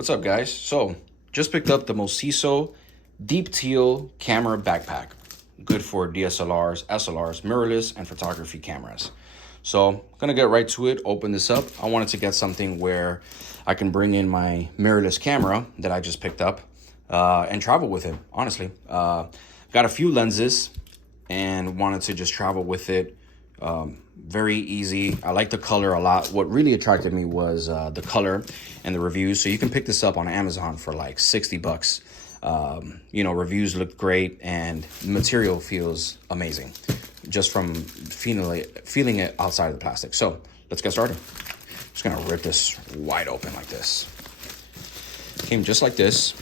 What's up, guys? So, just picked up the MOSISO Deep Teal Camera Backpack. Good for DSLRs, SLRs, mirrorless, and photography cameras. So, gonna get right to it, open this up. I wanted to get something where I can bring in my mirrorless camera that I just picked up and travel with it, honestly. Got a few lenses and wanted to just travel with it. Very easy. I like the color a lot. What really attracted me was the color and the reviews. So you can pick this up on Amazon for like 60 bucks. You know, reviews look great and the material feels amazing just from feeling it outside of the plastic. So let's get started. Just gonna rip this wide open like this. Came just like this.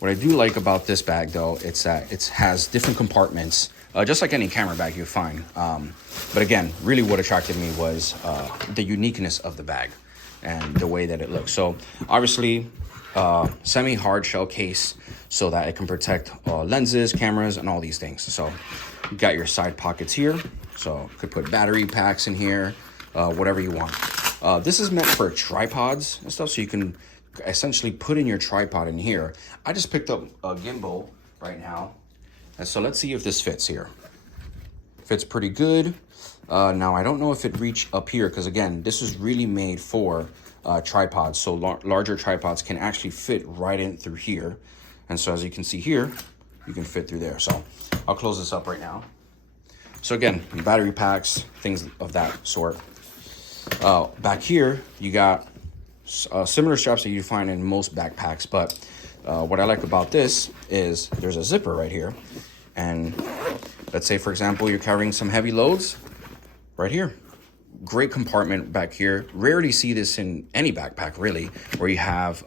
What I do like about this bag, though, it's that it has different compartments, just like any camera bag you find. But again, really what attracted me was the uniqueness of the bag and the way that it looks. So obviously, semi-hard shell case so that it can protect lenses, cameras, and all these things. So you got your side pockets here. So you could put battery packs in here, whatever you want. This is meant for tripods and stuff, so you can essentially put in your tripod in here. I just picked up a gimbal right now, and so let's see if this fits here. Fits pretty good. Now I don't know if it reached up here, because again, this is really made for tripods, so larger tripods can actually fit right in through here. And so as you can see here, you can fit through there. So I'll close this up right now. So again, battery packs, things of that sort. Back here, you got similar straps that you find in most backpacks, but what I like about this is there's a zipper right here. And let's say, for example, you're carrying some heavy loads right here. Great compartment back here. Rarely see this in any backpack, really, where you have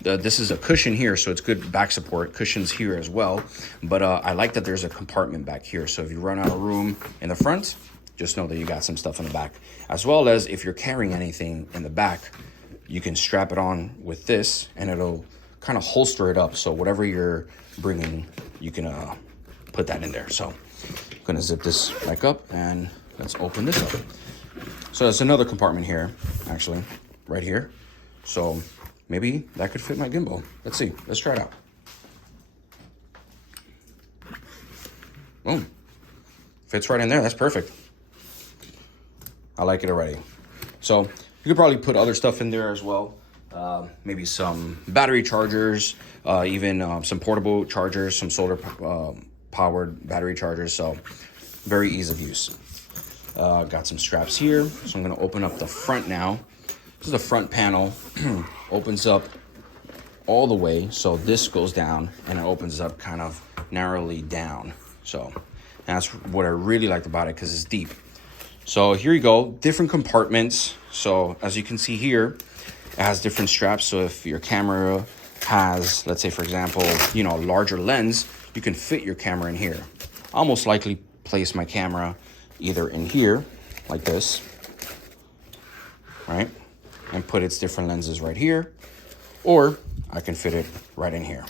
this is a cushion here, so it's good back support. Cushions here as well, but I like that there's a compartment back here, so if you run out of room in the front, just know that you got some stuff in the back, as well as if you're carrying anything in the back, you can strap it on with this and it'll kind of holster it up. So whatever you're bringing, you can put that in there. So I'm gonna zip this back up and let's open this up. So there's another compartment here, actually, right here. So maybe that could fit my gimbal. Let's see, let's try it out. Boom, fits right in there, that's perfect. I like it already. So you could probably put other stuff in there as well. Maybe some battery chargers, even some portable chargers, some solar powered battery chargers. So very ease of use. Got some straps here. So I'm gonna open up the front now. This is the front panel. Opens up all the way. So this goes down and it opens up kind of narrowly down. So that's what I really liked about it, because it's deep. So here you go, different compartments. So as you can see here, it has different straps. So if your camera has, let's say, for example, you know, a larger lens, you can fit your camera in here. I'll most likely place my camera either in here, like this, right? And put its different lenses right here, or I can fit it right in here.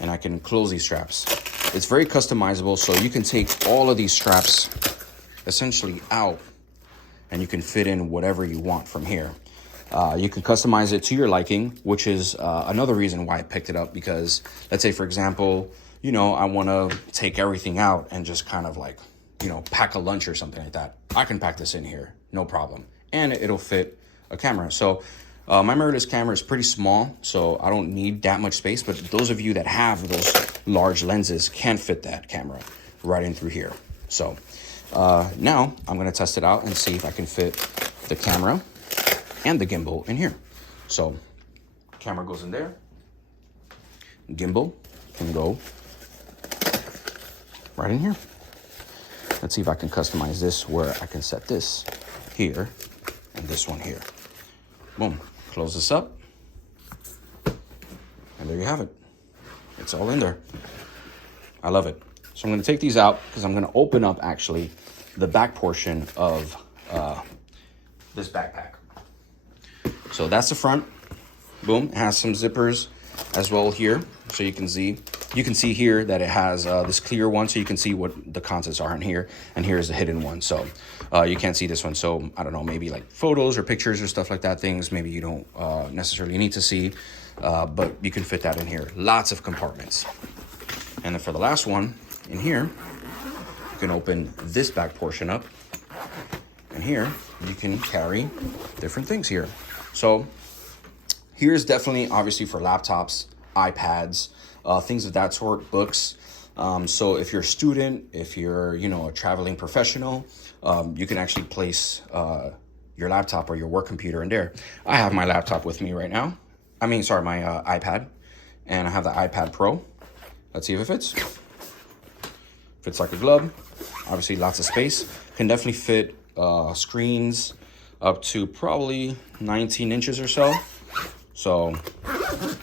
And I can close these straps. It's very customizable, so you can take all of these straps essentially out and you can fit in whatever you want from here. You can customize it to your liking, which is another reason why I picked it up, because let's say, for example, you know, I want to take everything out and just kind of like, you know, pack a lunch or something like that. I can pack this in here, no problem. And it'll fit a camera. So my mirrorless camera is pretty small, so I don't need that much space, but those of you that have those large lenses can fit that camera right in through here. So now I'm gonna test it out and see if I can fit the camera and the gimbal in here. So camera goes in there. Gimbal can go right in here. Let's see if I can customize this where I can set this here and this one here. Boom, close this up. And there you have it. It's all in there. I love it. So I'm gonna take these out because I'm gonna open up actually the back portion of this backpack. So that's the front. Boom, it has some zippers as well here, so you can see You can see here that it has this clear one, so you can see what the contents are in here, and here's the hidden one, so you can't see this one. So I don't know, maybe like photos or pictures or stuff like that, things maybe you don't necessarily need to see, but you can fit that in here. Lots of compartments. And then for the last one in here, you can open this back portion up, and here you can carry different things here. So here's definitely obviously for laptops, iPads, things of that sort, books. So if you're a student, if you're, you know, a traveling professional, you can actually place your laptop or your work computer in there. I have my laptop with me right now. I mean, sorry, my iPad, and I have the iPad Pro. Let's see if it fits. Fits like a glove. Obviously, lots of space. Can definitely fit screens up to probably 19 inches or so. So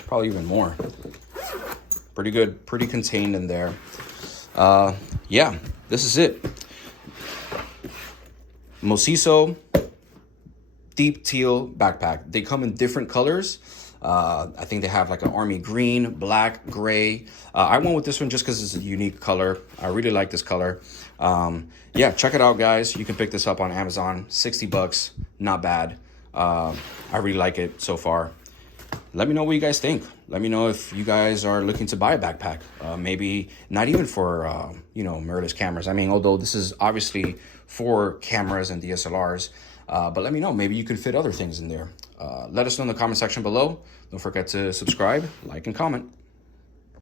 probably even more. Pretty good, pretty contained in there. Yeah, this is it. MOSISO Deep Teal Backpack. They come in different colors. I think they have like an army green, black, gray. I went with this one just because it's a unique color. I really like this color. Yeah, check it out, guys. You can pick this up on Amazon. 60 bucks, not bad. I really like it so far. Let me know what you guys think. Let me know if you guys are looking to buy a backpack. Maybe not even for, you know, mirrorless cameras. I mean, although this is obviously for cameras and DSLRs, but let me know. Maybe you can fit other things in there. Let us know in the comment section below. Don't forget to subscribe, like, and comment.